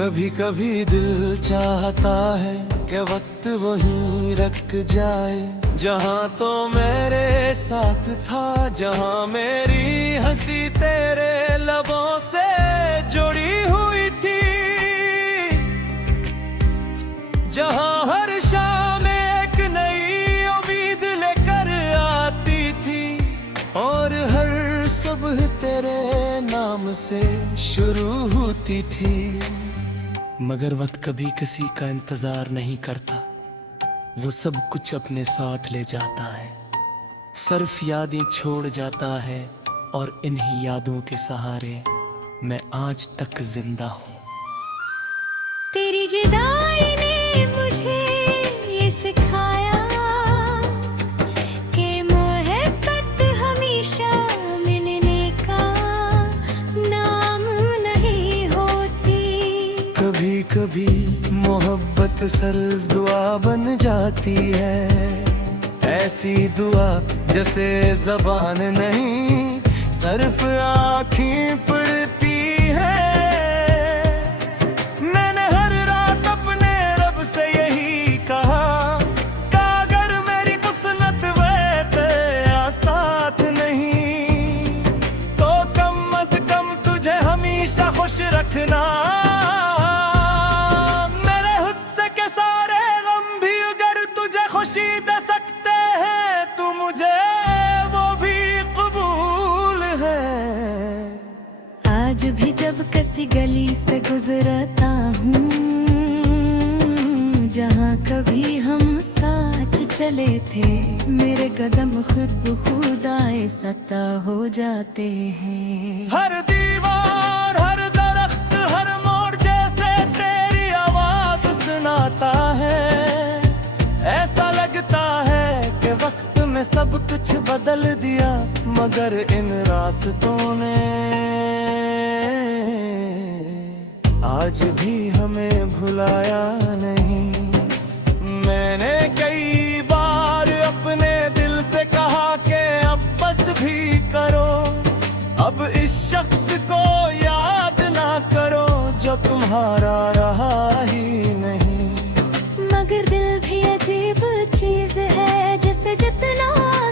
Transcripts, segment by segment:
कभी कभी दिल चाहता है कि वक्त वहीं रुक जाए, जहाँ तो मेरे साथ था, जहाँ मेरी हंसी तेरे लबों से जुड़ी हुई थी, जहाँ हर शाम एक नई उम्मीद लेकर आती थी और हर सुबह तेरे नाम से शुरू होती थी। मगर वक्त कभी किसी का इंतजार नहीं करता, वो सब कुछ अपने साथ ले जाता है, सिर्फ यादें छोड़ जाता है और इन्हीं यादों के सहारे मैं आज तक जिंदा हूँ। तेरी जुदाई ने मुझे ये सिखाया कि मोहब्बत हमेशा मिलने का नाम नहीं होती। कभी कभी मोहब्बत सिर्फ दुआ बन जाती है, ऐसी दुआ जैसे ज़बान नहीं सिर्फ आँखें पड़ती है। मैंने हर रात अपने रब से यही कहा कि अगर मेरी किस्मत में तेरा साथ नहीं तो कम अज कम तुझे हमेशा खुश रखना। मेरे हुस्से के सारे गम भी अगर तुझे खुशी दे सकते हैं तो मुझे वो भी कबूल है। आज भी जब किसी गली से गुजरता हूँ जहाँ कभी हम साथ चले थे, मेरे कदम खुद ब खुद आए सता हो जाते हैं। हर दीवार हर दरख्त हर मोड़ जैसे तेरी आवाज सुनाता है, ऐसा लगता है कि वक्त में सब कुछ बदल दिया, मगर इन रास्तों ने आज भी हमें भुलाया नहीं। मैंने कई बार अपने दिल से कहा कि अब बस भी करो, अब इस शख्स को याद ना करो जो तुम्हारा रहा ही नहीं। मगर दिल भी अजीब चीज है, जिसे जितना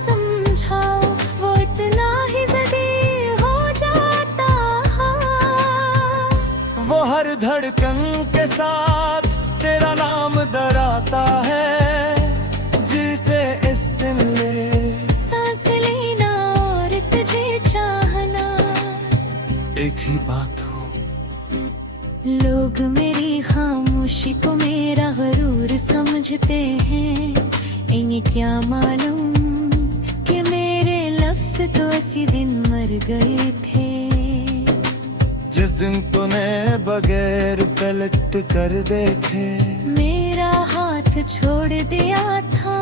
समझाओ वो इतना ही ज़दी हो जाता है। वो हर धड़कन के साथ तेरा नाम दोहराता है, जिसे इस दिन ले सांस लेना और तुझे चाहना एक ही बात हो। लोग मेरी खामोशी को मेरा गरूर समझते हैं, इन्हें क्या मालूम कि मेरे लफ्ज़ तो इसी दिन मर गए थे। जिस दिन तूने बगैर पलट कर देखे मेरा हाथ छोड़ दिया था,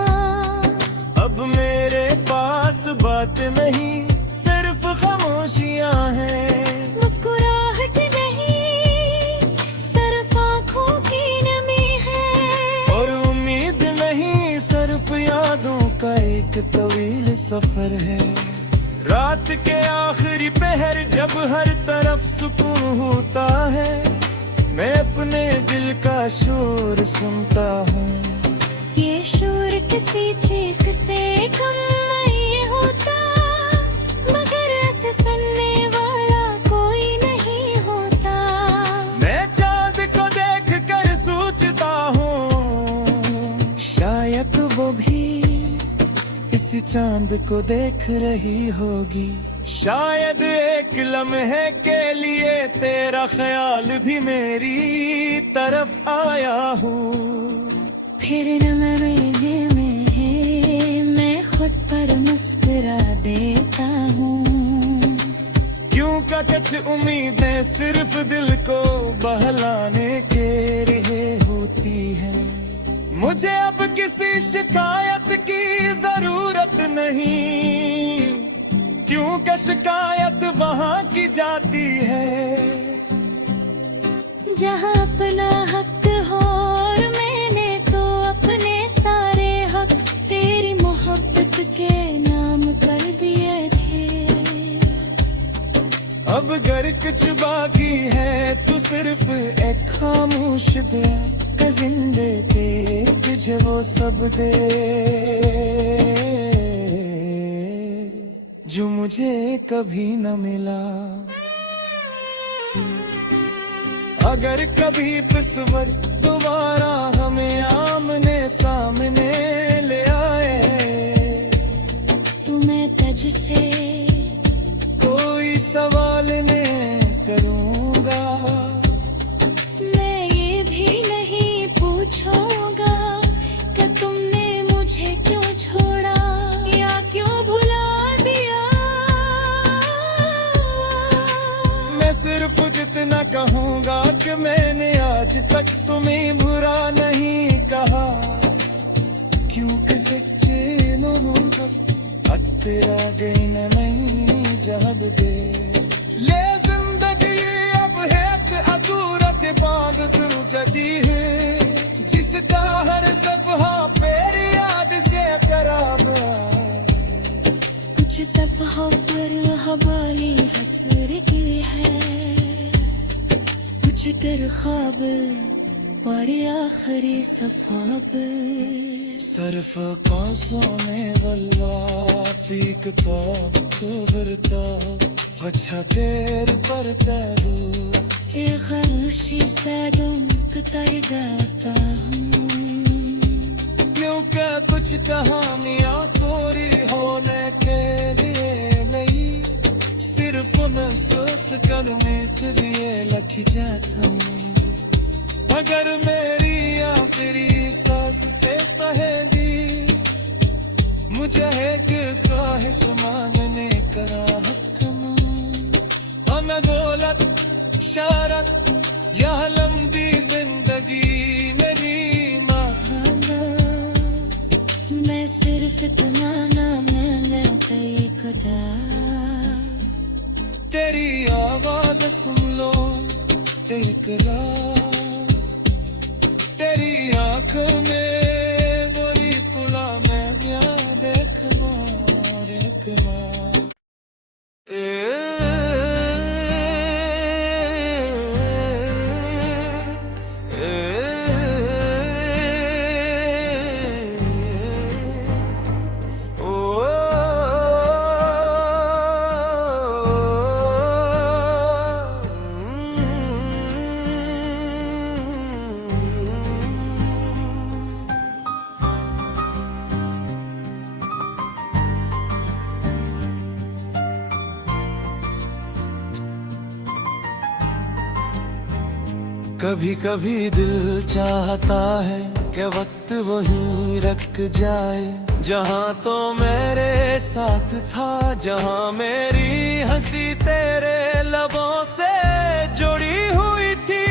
अब मेरे पास बात नहीं सिर्फ खामोशियां हैं। मुस्कुराहट नहीं सिर्फ आँखों की नमी है, और उम्मीद नहीं सिर्फ यादों का एक तवील सफर है। रात के आखिरी पहर जब हर तरफ सुकून होता है, मैं अपने दिल का शोर सुनता हूँ। ये शोर किसी चीख से कम नहीं होता, मगर ऐसे सुनने वाला कोई नहीं होता। मैं चांद को देख कर सोचता हूँ शायद वो भी इसी चांद को देख रही होगी। शायद एक लम्हे के लिए तेरा ख्याल भी मेरी तरफ आया हो। फिर न मेरे में है, मैं खुद पर मुस्कुरा देता हूँ। क्यों का कुछ उम्मीदें सिर्फ दिल को बहलाने के लिए होती है। मुझे अब किसी शिकायत की जरूरत नहीं, क्योंकि शिकायत वहाँ की जाती है जहाँ अपना हक हो, और मैंने तो अपने सारे हक तेरी मोहब्बत के नाम कर दिए थे। अब अब गर कुछ बाकी है तो सिर्फ एक खामोश दुआ का जिंदे थे तुझे वो सब दे जो मुझे कभी न मिला। अगर कभी पिसवर दोबारा हमें आमने सामने ले आए तो मैं तुझसे कोई सवाल नहीं करूँगा। मैं ये भी नहीं पूछूंगा कि तुमने मुझे क्यों छोड़ा या क्यों भुला दिया। मैं सिर्फ जितना कहूँगा कि मैंने आज तक तुम्हें बुरा नहीं कहा, क्योंकि सच्चे लोगों का हक तेरा गई नहीं जब दे ले जिंदगी अब है कि अधूरा के बाग दिल जदी है जिसका हर सफहा तेरी याद से खराब कुछ सफ़हों पर हवाली हसर की है, कुछ कर ख्वाब और आखिरी सफ़ा पर सिर्फ कांसों में गल्ला पीक का कुबरता अच्छा तेर पर तेरू एक खामोशी से डूबता गाता हूँ। क्योंकि कुछ कहानियाँ पूरी होने के लिए नहीं सिर्फ महसूस करने के लिए लिखी जाता हूँ। अगर मेरी आखिरी सांस से कहेगी मुझे एक ख्वाहिश मानने का हक न दौलत शहरत या लंबी जिंदगी मेरी महाना। मैं सिर्फ तमन्ना में खुदा तेरी आवाज सुन लो एक रात तेरी आँख में बुरी पुला में देख कभी कभी दिल चाहता है कि वक्त वहीं रख जाए जहाँ तो मेरे साथ था, जहाँ मेरी हंसी तेरे लबों से जुड़ी हुई थी,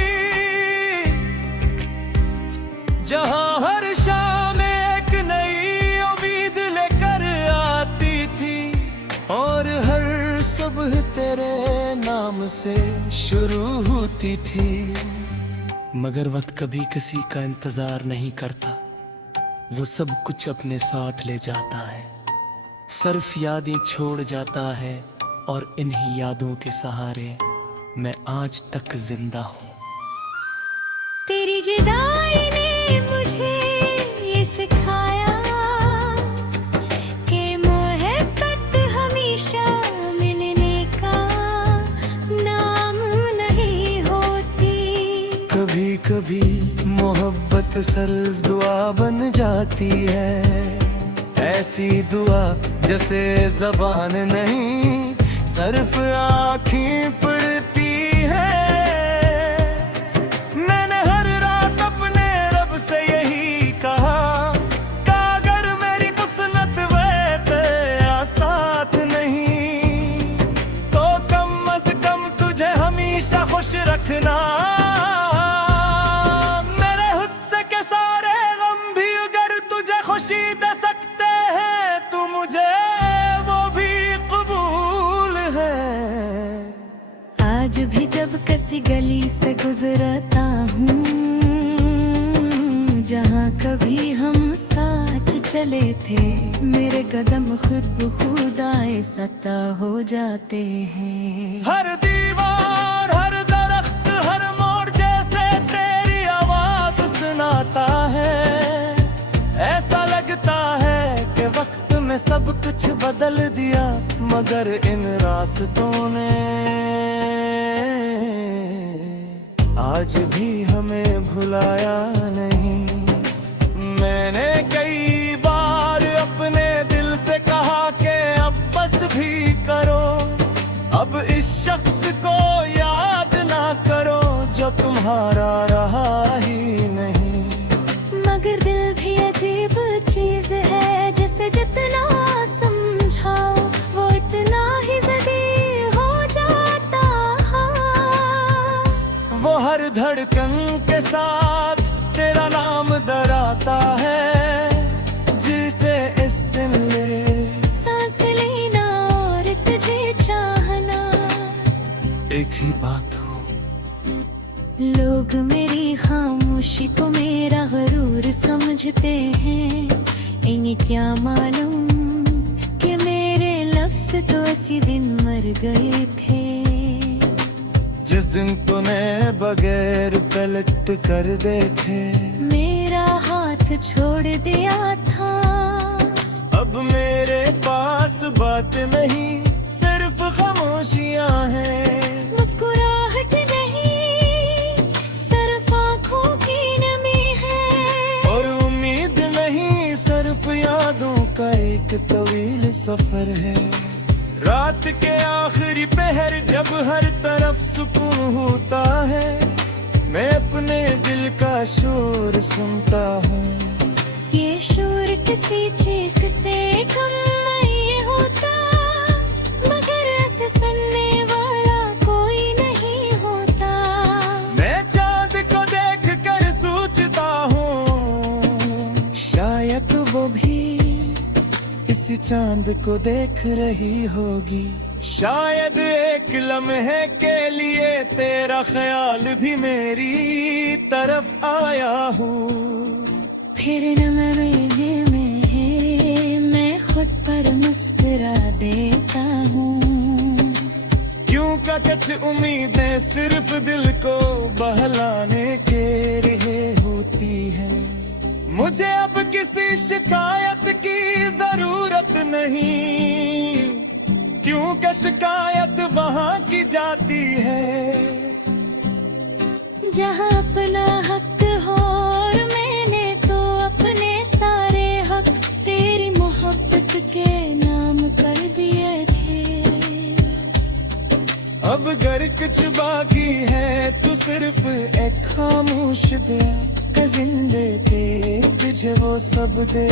जहाँ हर शाम एक नई उम्मीद लेकर आती थी और हर सुबह तेरे नाम से शुरू होती थी। मगर वक्त कभी किसी का इंतजार नहीं करता, वो सब कुछ अपने साथ ले जाता है, सिर्फ यादें छोड़ जाता है और इन्हीं यादों के सहारे मैं आज तक जिंदा हूँ। तेरी जुदाई ने मुझे ये सिखाया कि मोहब्बत हमेशा मिलने का नाम नहीं होती। कभी कभी मोहब्बत सिर्फ दुआ बन जाती है, ऐसी दुआ जैसे ज़बान नहीं सिर्फ आँखें पड़ती है। मैंने हर रात अपने रब से यही कहा कि अगर मेरी किस्मत में तेरा साथ नहीं तो कम से कम तुझे हमेशा खुश रखना। मेरे हुस्न के सारे गम भी अगर तुझे खुशी दे सकते हैं तो मुझे वो भी कबूल है। आज भी जब किसी गली से गुजरता हूँ जहाँ कभी हम साथ चले थे, मेरे कदम खुद ब खुद आए सता हो जाते हैं। हर दीवार, हर दरख्त, हर मोड़ जैसे तेरी आवाज सुनाता है। ऐसा लगता है कि वक्त में सब कुछ बदल दिया, मगर इन रास्तों ने आज भी हमें भुलाया नहीं। मैंने कई बार अपने दिल से कहा कि अब बस भी करो, अब इस शख्स को याद ना करो जो तुम्हारा रहा ही नहीं। मगर दिल भी अजीब चीज है, जिसे जितना समझाओ वो इतना ही ज़दी हो जाता है। वो हर धड़कन के साथ तेरा नाम डराता है, जिसे इस दिन ले सांस लेना और तुझे चाहना एक ही बात हो। लोग मेरी खामोशी को मेरा गरूर समझते हैं, इन्हें क्या मालूम कि मेरे लफ्ज़ तो इसी दिन मर गए थे। जिस दिन तूने बगैर पलट कर देखे मेरा हाथ छोड़ दिया था। अब मेरे पास बात नहीं, सिर्फ खामोशियां हैं। मुस्कुराहट नहीं, सिर्फ आँखों की नमी है। और उम्मीद नहीं, सिर्फ यादों का एक तवील सफर है। रात के आखिरी पहर जब हर तरफ सुकून होता है, मैं अपने दिल का शोर सुनता हूँ। ये शोर किसी चीख से कम नहीं होता, मगर ऐसे सुनने वाला कोई नहीं होता। मैं चांद को देख कर सोचता हूँ, शायद वो भी किसी चांद को देख रही होगी। शायद एक लम्हे के लिए तेरा ख्याल भी मेरी तरफ आया हो। फिर न में है, मैं खुद पर मुस्कुरा देता हूँ। क्यों का कुछ उम्मीदें सिर्फ दिल को बहलाने के लिए होती है। मुझे अब किसी शिकायत की जरूरत नहीं, क्योंकि शिकायत वहाँ की जाती है जहाँ अपना हक हो, और मैंने तो अपने सारे हक तेरी मोहब्बत के नाम कर दिए थे। अब अगर कुछ बाकी है तो सिर्फ एक खामोश दिया का जिंदे थे, तुझे वो सब दे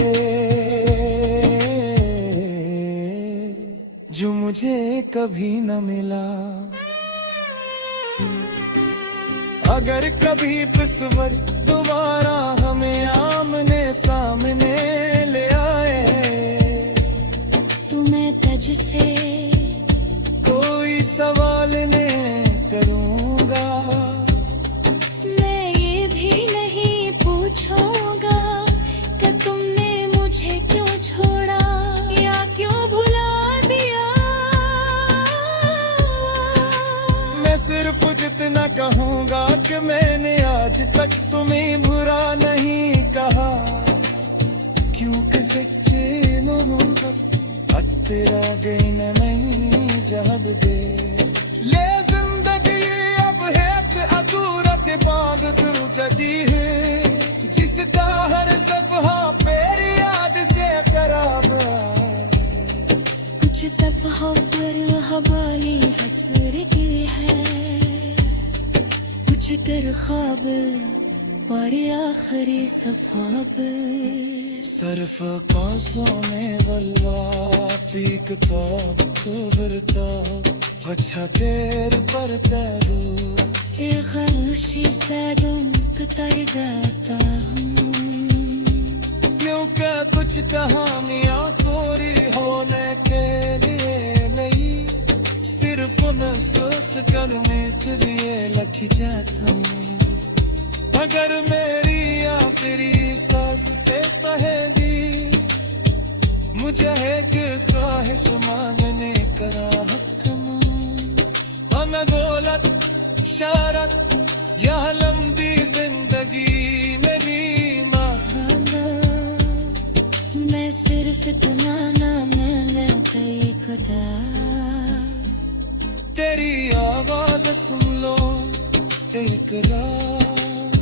जो मुझे कभी न मिला। अगर कभी किस्मत दोबारा हमें आमने सामने ले आए, तू मैं तुझसे कोई सवाल नहीं करूँगा। मैं ये भी नहीं पूछूंगा कि तुमने मुझे क्यों छोड़ा या क्यों भुला दिया। मैं सिर्फ जितना कहूँगा कि मैंने आज तक तुम्हें बुरा नहीं कहा, क्योंकि सच्चे मोहब्बत तेरा गई नहीं जब दे ले जिंदगी अब है कि अधूरा के बांध दिल जदी है, जिसका हर सफहा तेरी याद से खराब। कुछ सफहों पर हवाली हसर की है, कुछ कर ख्वाब और आखिरी सफा पर सिर्फ पासों में वल्ला पीक ताप कुबरता अच्छा तेर पर करो ये खामोशी से दुमकता गाता हूँ। क्योंकि कुछ कहानियाँ पूरी होने के लिए नहीं, सिर्फ महसूस करने के लिए लिखी जाता हूँ। अगर मेरी आखिरी सांस से कहेगी मुझे है कि ख्वाहिश मांगने करा हक हमें दौलत शहरत या लंबी जिंदगी मेरी महाना मैं सिर्फ इतना नाम लेते खुदा तेरी आवाज सुन लो एक रात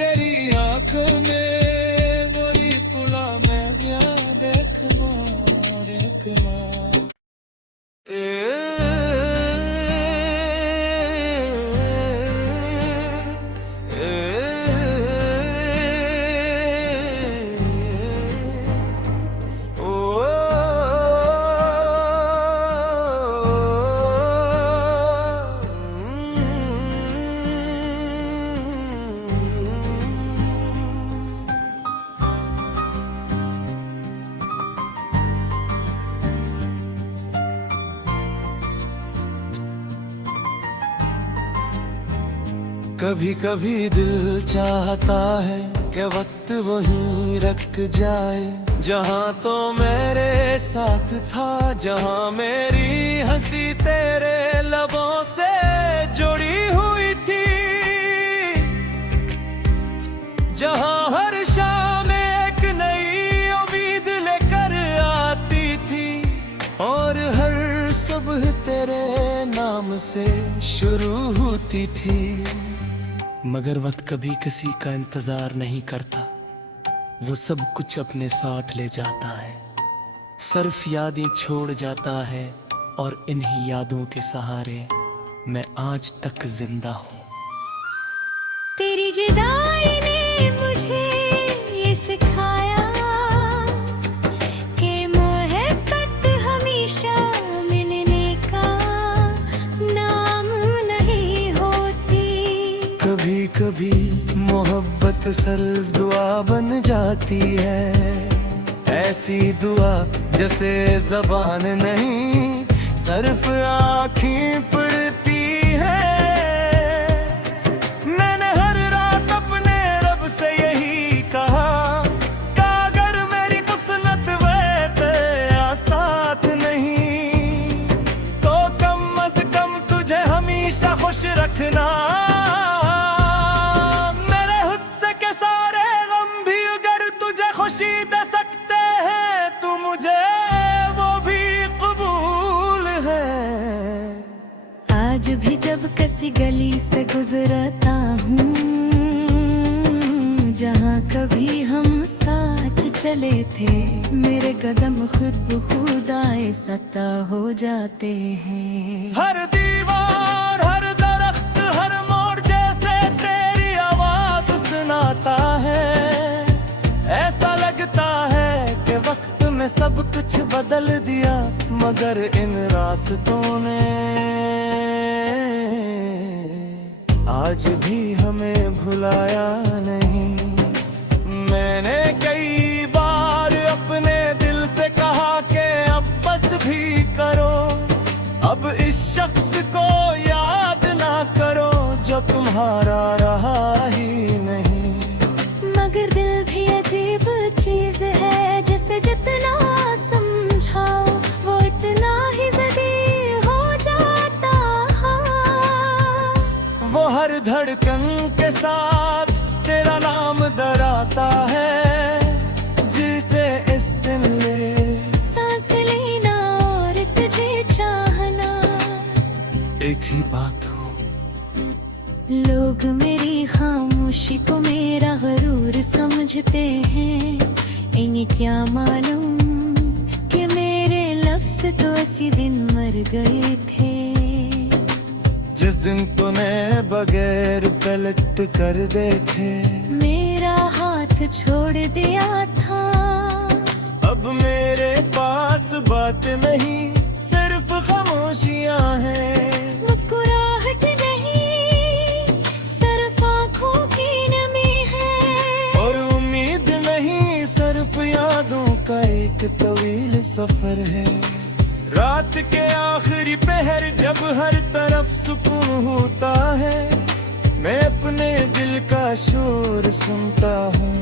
तेरी आँख में बुरी पुला में देख मार कभी कभी दिल चाहता है कि वक्त वहीं रख जाए जहाँ तो मेरे साथ था जहाँ मेरी हंसी तेरे लबों से जुड़ी हुई थी जहाँ हर शाम एक नई उम्मीद लेकर आती थी और हर सुबह तेरे नाम से शुरू होती थी मगर वक्त कभी किसी का इंतजार नहीं करता वो सब कुछ अपने साथ ले जाता है सिर्फ यादें छोड़ जाता है और इन्हीं यादों के सहारे मैं आज तक जिंदा हूँ तेरी जुदाई ने मुझे ये सिखाया कि मोहब्बत हमेशा मिलने का नाम नहीं होती कभी कभी मोहब्बत सिर्फ दुआ बन जाती है ऐसी दुआ जैसे ज़बान नहीं सिर्फ आँखें पड़ती है मैंने हर रात अपने रब से यही कहा कि अगर मेरी कुसनत वे तेरा साथ नहीं तो कम से कम तुझे हमेशा खुश रखना मेरे हुस्न के सारे गम भी अगर तुझे खुशी दे सकते हैं तू मुझे वो भी कबूल है आज भी जब किसी गली से गुजरता हूँ जहाँ कभी हम साथ चले थे मेरे कदम खुद ब खुद आए सता हो जाते हैं हर दीवार हर दरख्त हर मोड़ जैसे तेरी आवाज सुनाता है ऐसा लगता है कि वक्त में सब कुछ बदल दिया मगर इन रास्तों ने आज भी हमें भुलाया नहीं मैंने कई बार अपने दिल से कहा कि अब बस भी करो अब इस शख्स को याद ना करो जो तुम्हारा रहा ही नहीं मगर दिल भी अजीब चीज है जिसे जितना समझाओ वो इतना ही ज़दी हो जाता है वो हर धड़कन के साथ तेरा नाम डराता है जिसे इस दिन ले सांस लेना और तुझे चाहना एक ही बात हो लोग मेरी खामोशी को मेरा गरूर समझते हैं इन्हें क्या मालूम कि मेरे लफ्ज़ तो इसी दिन मर गए थे जिस दिन तूने बगैर पलट कर देखे मेरा हाथ छोड़ दिया था अब मेरे पास बात नहीं सिर्फ खामोशियां हैं मुस्कुराहट नहीं सिर्फ आँखों की नमी है और उम्मीद नहीं सिर्फ यादों का एक तवील सफर है रात के आखिरी पहर जब हर तरफ सुकून होता है मैं अपने दिल का शोर सुनता हूँ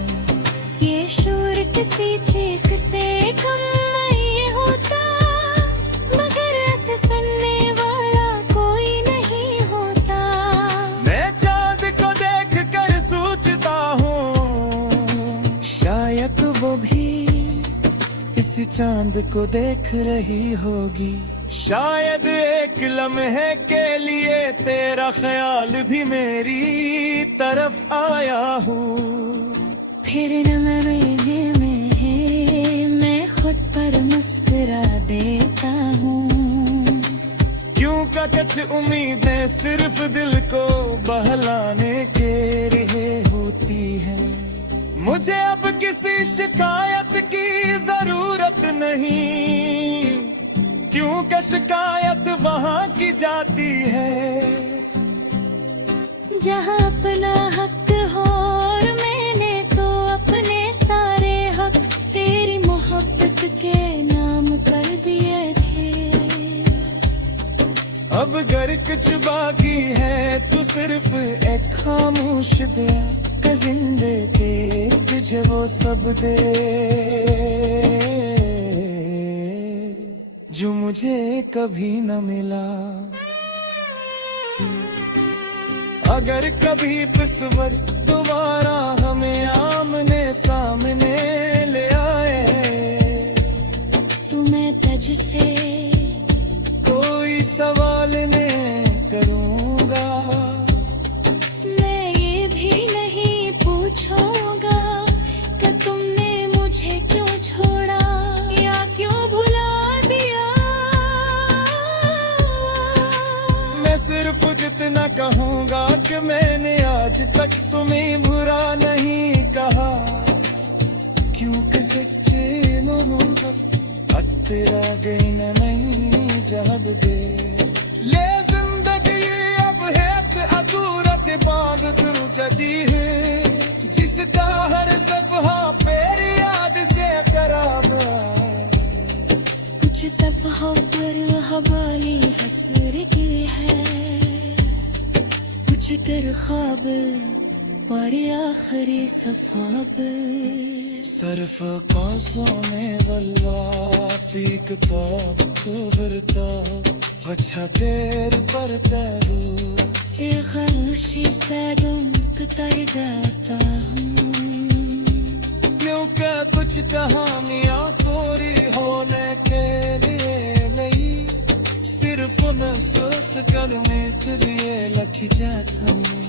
ये शोर किसी चीख से कम नहीं होता, मगर ऐसे सुनने वाला कोई नहीं होता। मैं चांद को देख कर सोचता हूँ, शायद वो भी इसी चांद को देख रही होगी। शायद एक लम्हे के लिए तेरा ख्याल भी मेरी तरफ आया हूँ। फिर नमने में है, मैं खुद पर मुस्कुरा देता हूँ। क्यों का कुछ उम्मीदें सिर्फ दिल को बहलाने के लिए होती है। मुझे अब किसी शिकायत की जरूरत नहीं, क्योंकि शिकायत वहाँ की जाती है जहाँ अपना हक हो, और मैंने तो अपने सारे हक तेरी मोहब्बत के नाम कर दिए थे। अब अगर कुछ बाकी है तो सिर्फ एक खामोश दिया के जिंदे थे, तुझे वो सब दे जो मुझे कभी न मिला। अगर कभी किस्मत दोबारा हमें आमने सामने ले आए, तू मैं तुझसे कोई सवाल नहीं करूँगा। मैं ये भी नहीं पूछूंगा कि तुमने मुझे क्यों छोड़ा या क्यों भुला दिया। मैं सिर्फ जितना कहूँगा कि मैंने आज तक तुम्हें बुरा नहीं कहा, क्योंकि सच्चे मोहब्बत अब तेरा गई नहीं जब दे। ले जिंदगी अब है कि अधूरत बाग तुम चली है, जिसका हर सफहा तेरी याद से खराब। कुछ सफ़हों पर हवाली हसर की है, कुछ तेरे ख्वाब और आखिरी सफ़ा पर। सिर्फ पासों में वल्ला पीक पाप कुबरता, अच्छा तेर पर करू एक खामोशी से गुम कर जाता हूँ। क्योंकि कुछ कहानियाँ पूरी होने के लिए नहीं, सिर्फ महसूस करने के लिए लिखी जाता हूँ।